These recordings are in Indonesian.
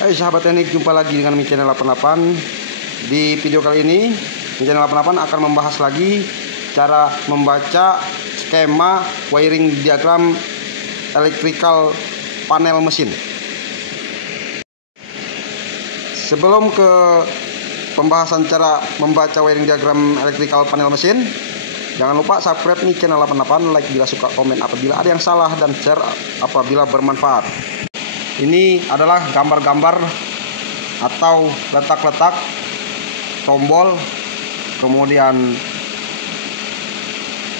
Hai sahabat teknik, jumpa lagi dengan Mi Channel 88. Di video kali ini Mi Channel 88 akan membahas lagi cara membaca skema wiring diagram electrical panel mesin. Sebelum ke pembahasan cara membaca wiring diagram electrical panel mesin, jangan lupa subscribe Mi Channel 88, like bila suka, komen apabila ada yang salah, dan share apabila bermanfaat. Ini adalah gambar-gambar atau letak-letak tombol, kemudian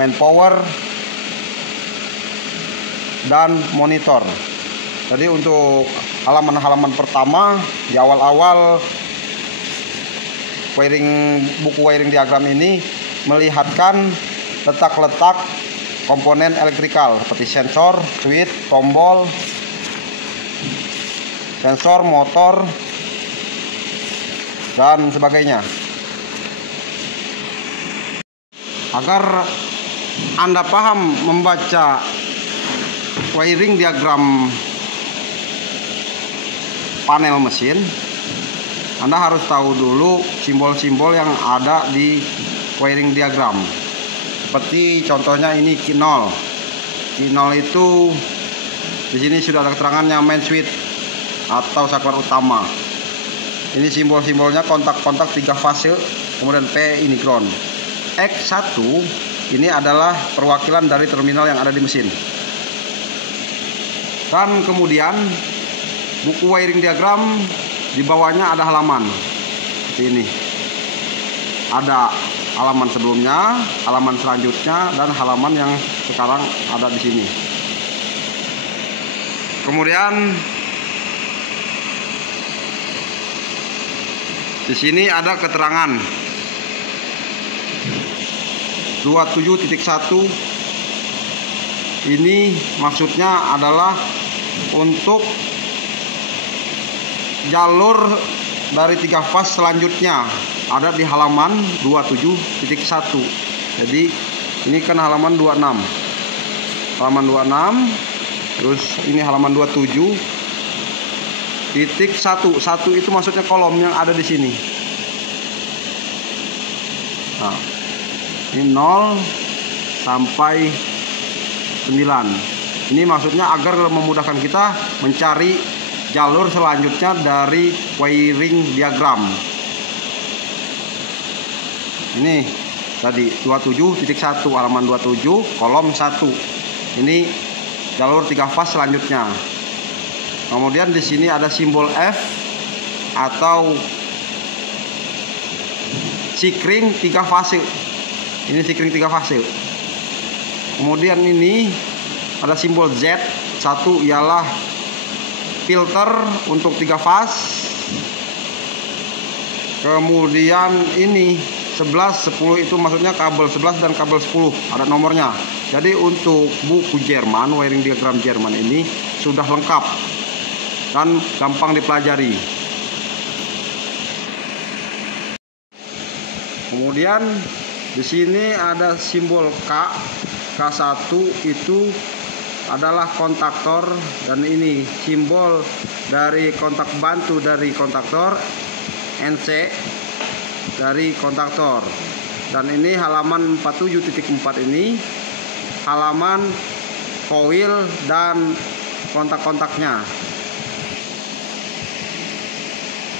main power dan monitor. Jadi untuk halaman-halaman pertama di awal-awal buku wiring diagram ini melihatkan letak-letak komponen elektrikal seperti sensor, switch, tombol, sensor, motor, dan sebagainya. Agar Anda paham membaca wiring diagram panel mesin, Anda harus tahu dulu simbol-simbol yang ada di wiring diagram. Seperti contohnya ini Q0. Q0 itu di sini sudah ada keterangannya main switch atau saklar utama. Ini simbol-simbolnya kontak-kontak 3 fase, kemudian P ini ground. X1 ini adalah perwakilan dari terminal yang ada di mesin. Dan kemudian buku wiring diagram di bawahnya ada halaman seperti ini. Ada halaman sebelumnya, halaman selanjutnya, dan halaman yang sekarang ada di sini. Kemudian di sini ada keterangan 27.1. Ini maksudnya adalah untuk jalur dari 3 fase selanjutnya, ada di halaman 27.1. Jadi ini kan halaman 26. Halaman 26, terus ini halaman 27. Titik 1 itu maksudnya kolom yang ada di sini. Nah, ini 0 sampai 9. Ini maksudnya agar memudahkan kita mencari jalur selanjutnya dari wiring diagram. Ini tadi 27.1, halaman 27, kolom 1. Ini jalur 3 fase selanjutnya. Kemudian di sini ada simbol F atau sikring 3 fase. Ini sikring 3 fase. Kemudian ini ada simbol Z. Satu ialah filter untuk 3 fase. Kemudian ini 11, 10 itu maksudnya kabel 11 dan kabel 10, ada nomornya. Jadi untuk buku Jerman, wiring diagram Jerman ini sudah lengkap dan gampang dipelajari. Kemudian di sini ada simbol K. K1 itu adalah kontaktor, dan ini simbol dari kontak bantu dari kontaktor, NC dari kontaktor. Dan ini halaman 47.4, ini halaman coil dan kontak-kontaknya.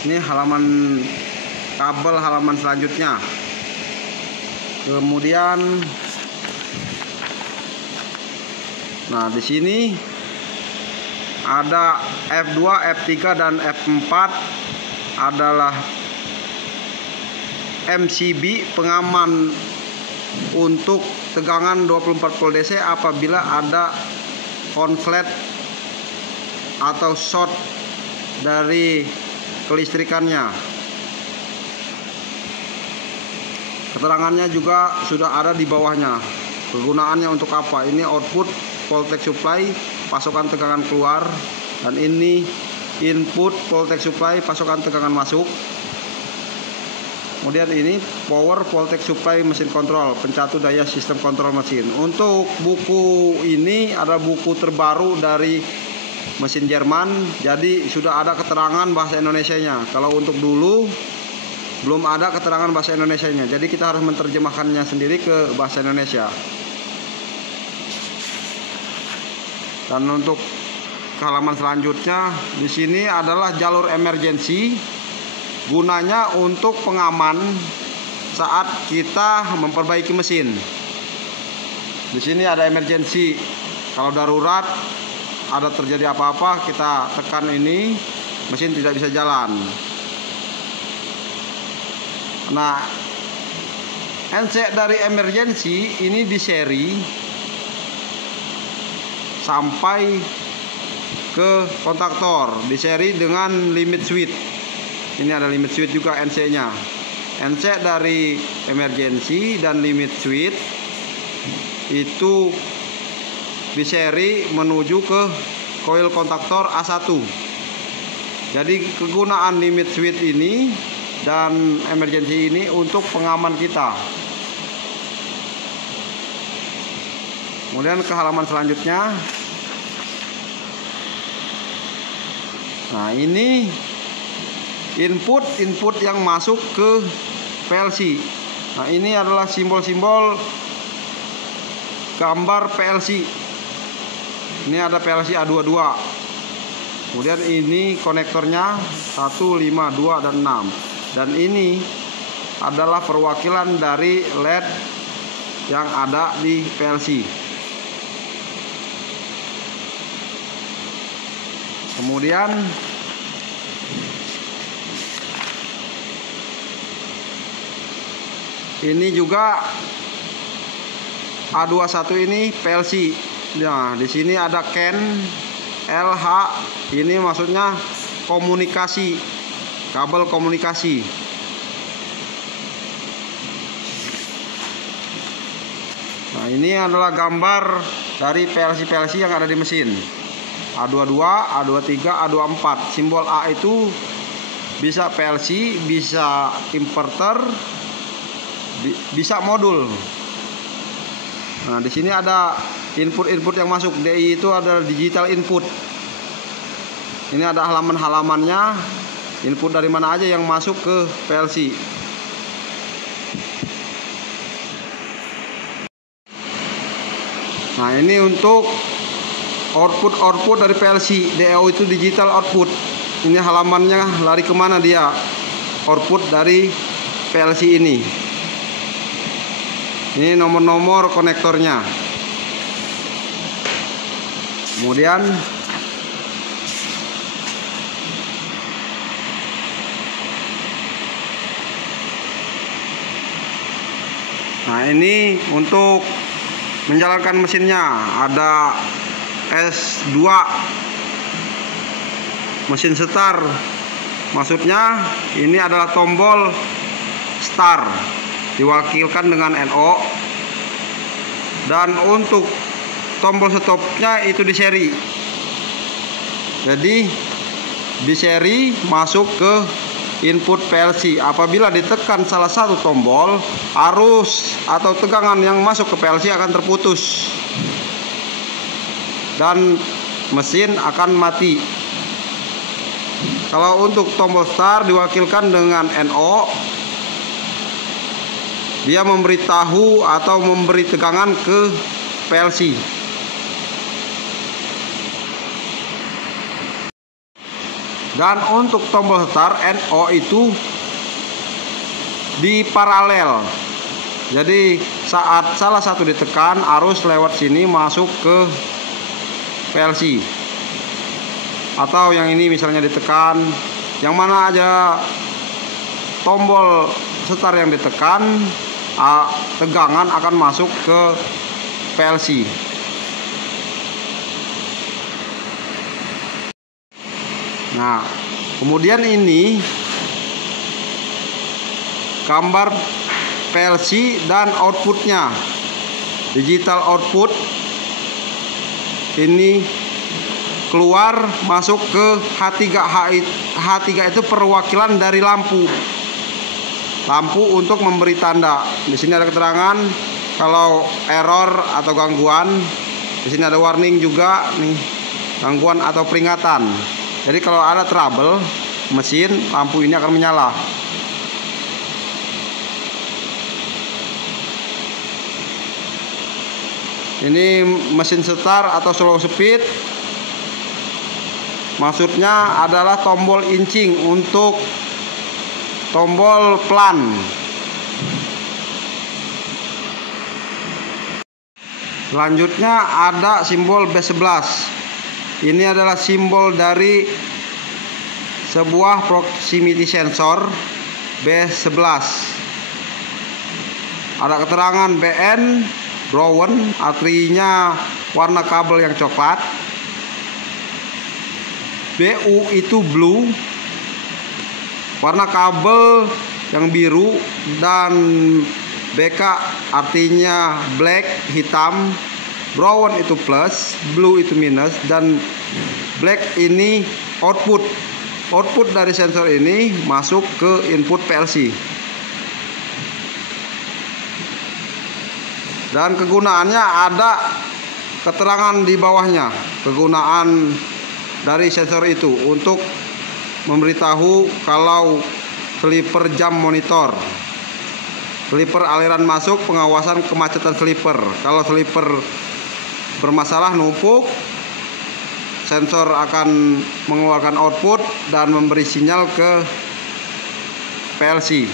Ini halaman kabel, halaman selanjutnya. Kemudian nah di sini ada F2, F3 dan F4 adalah MCB, pengaman untuk tegangan 24 volt DC apabila ada konslet atau short dari kelistrikannya. Keterangannya juga sudah ada di bawahnya. Kegunaannya untuk apa? Ini output voltage supply, pasokan tegangan keluar, dan ini input voltage supply, pasokan tegangan masuk. Kemudian ini power voltage supply mesin kontrol, pencatu daya sistem kontrol mesin. Untuk buku ini ada buku terbaru dari mesin Jerman, jadi sudah ada keterangan bahasa Indonesianya. Kalau untuk dulu belum ada keterangan bahasa Indonesianya, jadi kita harus menerjemahkannya sendiri ke bahasa Indonesia. Dan untuk halaman selanjutnya, di sini adalah jalur emergency, gunanya untuk pengaman saat kita memperbaiki mesin. Di sini ada emergency, kalau darurat ada terjadi apa-apa, kita tekan ini, mesin tidak bisa jalan. Nah, NC dari emergency ini di seri sampai ke kontaktor, di seri dengan limit switch. Ini ada limit switch juga NC-nya. NC dari emergency dan limit switch itu di seri menuju ke coil kontaktor A1. Jadi kegunaan limit switch ini dan emergency ini untuk pengaman kita. Kemudian ke halaman selanjutnya. Nah, ini input yang masuk ke PLC. Nah, ini adalah simbol-simbol gambar PLC. Ini ada PLC A22. Kemudian ini konektornya 1, 5, 2 dan 6. Dan ini adalah perwakilan dari LED yang ada di PLC. Kemudian ini juga A21 ini PLC. Nah, di sini ada CAN, LH, ini maksudnya komunikasi, kabel komunikasi. Nah, ini adalah gambar dari PLC yang ada di mesin. A22, A23, A24. Simbol A itu bisa PLC, bisa inverter, bisa modul. Nah, di sini ada input yang masuk. DI itu adalah digital input. Ini ada halaman-halamannya. Input dari mana aja yang masuk ke PLC. Nah, ini untuk output dari PLC. DO itu digital output. Ini halamannya, lari kemana dia output dari PLC ini. Ini nomor-nomor konektornya. Kemudian nah, ini untuk menjalankan mesinnya. Ada S2 mesin start. Maksudnya ini adalah tombol start diwakilkan dengan NO. Dan untuk tombol stopnya itu di seri. Jadi di seri masuk ke input PLC. Apabila ditekan salah satu tombol, arus atau tegangan yang masuk ke PLC akan terputus dan mesin akan mati. Kalau untuk tombol start diwakilkan dengan NO, dia memberitahu atau memberi tegangan ke PLC. Dan untuk tombol start NO itu di paralel. Jadi saat salah satu ditekan, arus lewat sini masuk ke PLC. Atau yang ini misalnya ditekan, yang mana aja tombol start yang ditekan, tegangan akan masuk ke PLC. Nah, kemudian ini gambar PLC dan outputnya. Digital output ini keluar masuk ke H3. H3 itu perwakilan dari lampu. Lampu untuk memberi tanda. Di sini ada keterangan kalau error atau gangguan. Di sini ada warning juga nih. gangguan atau peringatan. Jadi kalau ada trouble mesin, lampu ini akan menyala. Ini mesin start atau slow speed. Maksudnya adalah tombol inching untuk tombol pelan. Selanjutnya ada simbol B11. Ini adalah simbol dari sebuah proximity sensor B11. Ada keterangan BN brown, artinya warna kabel yang coklat. BU itu blue, warna kabel yang biru, dan BK artinya black, hitam. Brown itu plus, blue itu minus, dan black ini output. Output dari sensor ini masuk ke input PLC. Dan kegunaannya ada keterangan di bawahnya. Kegunaan dari sensor itu untuk memberitahu kalau sliper jam monitor, sliper aliran masuk, pengawasan kemacetan sliper. Kalau sliper bermasalah numpuk, sensor akan mengeluarkan output dan memberi sinyal ke PLC.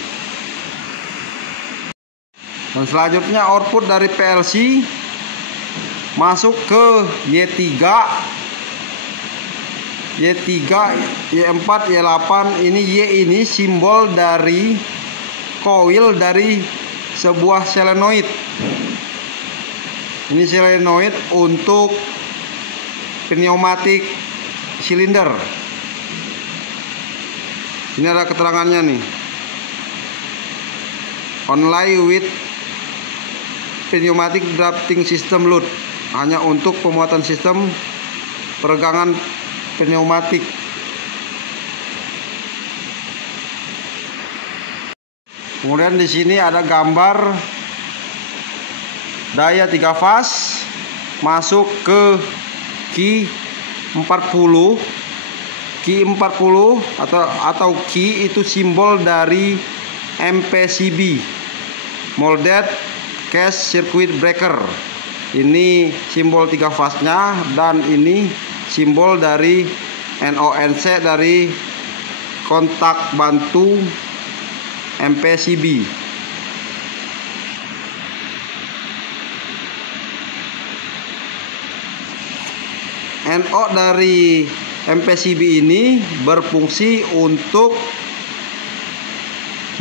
Dan selanjutnya output dari PLC masuk ke Y3, Y4, Y8. Ini Y ini simbol dari coil dari sebuah solenoid. Ini solenoid untuk pneumatik silinder. Ini ada keterangannya nih. Only with pneumatic drafting system load, hanya untuk pemuatan sistem peregangan pneumatik. Kemudian di sini ada gambar daya 3 fase masuk ke key 40. Key 40 atau key itu simbol dari MPCB, molded case circuit breaker. Ini simbol 3 fase-nya, dan ini simbol dari NONC dari kontak bantu MPCB. NO dari MPCB ini berfungsi untuk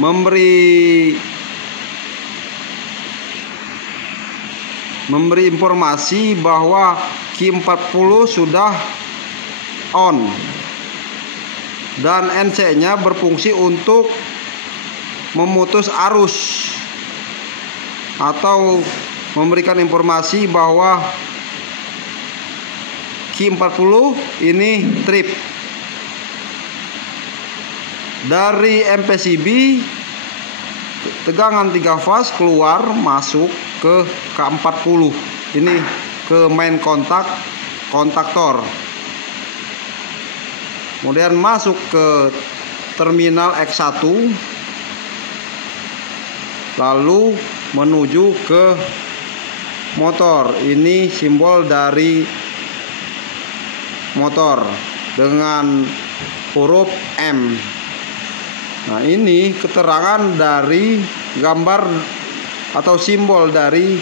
memberi informasi bahwa Q40 sudah on, dan NC-nya berfungsi untuk memutus arus atau memberikan informasi bahwa Q40 ini trip. Dari MPCB tegangan 3 fase keluar masuk ke K40. Ini ke main kontaktor. Kemudian masuk ke terminal X1, lalu menuju ke motor. Ini simbol dari motor dengan huruf M. Nah, ini keterangan dari gambar atau simbol dari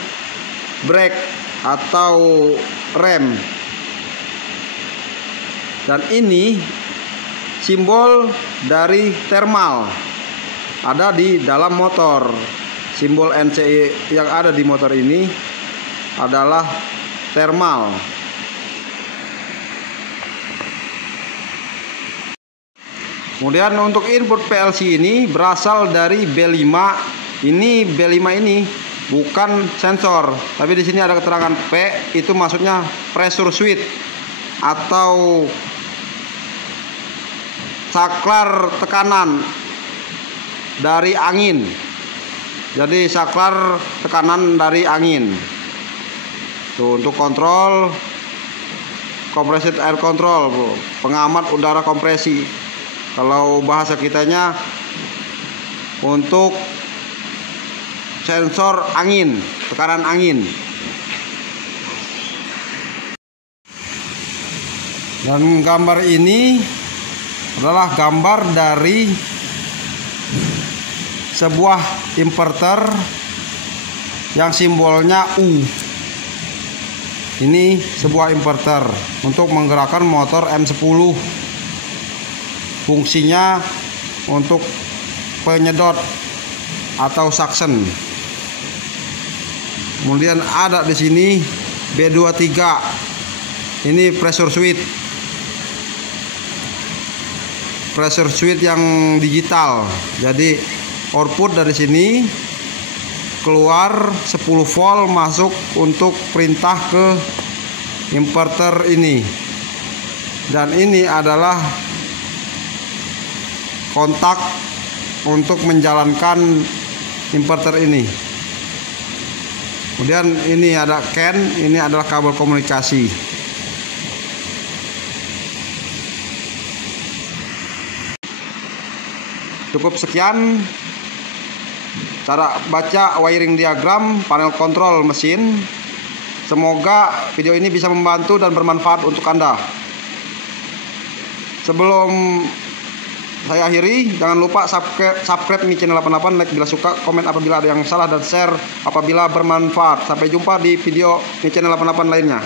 brake atau rem. Dan ini simbol dari thermal, ada di dalam motor. Simbol NC yang ada di motor ini adalah thermal. Kemudian untuk input PLC ini berasal dari B5. Ini B5 ini bukan sensor, tapi di sini ada keterangan P, itu maksudnya pressure switch atau saklar tekanan dari angin. Jadi saklar tekanan dari angin. Tuh, untuk kontrol compressed air control, bro. Pengamat udara kompresi. Kalau bahasa kitanya untuk sensor angin, tekanan angin. Dan gambar ini adalah gambar dari sebuah inverter yang simbolnya U. Ini sebuah inverter untuk menggerakkan motor M10. Fungsinya untuk penyedot atau suction. Kemudian ada di sini B23. Ini pressure switch. Pressure switch yang digital. Jadi output dari sini keluar 10 volt masuk untuk perintah ke inverter ini. Dan ini adalah kontak untuk menjalankan inverter ini. Kemudian ini ada CAN, ini adalah kabel komunikasi. Cukup sekian cara baca wiring diagram panel kontrol mesin. Semoga video ini bisa membantu dan bermanfaat untuk Anda. Sebelum saya akhiri, jangan lupa subscribe Mi Channel 88, like bila suka, komen apabila ada yang salah, dan share apabila bermanfaat. Sampai jumpa di video Mi Channel 88 lainnya.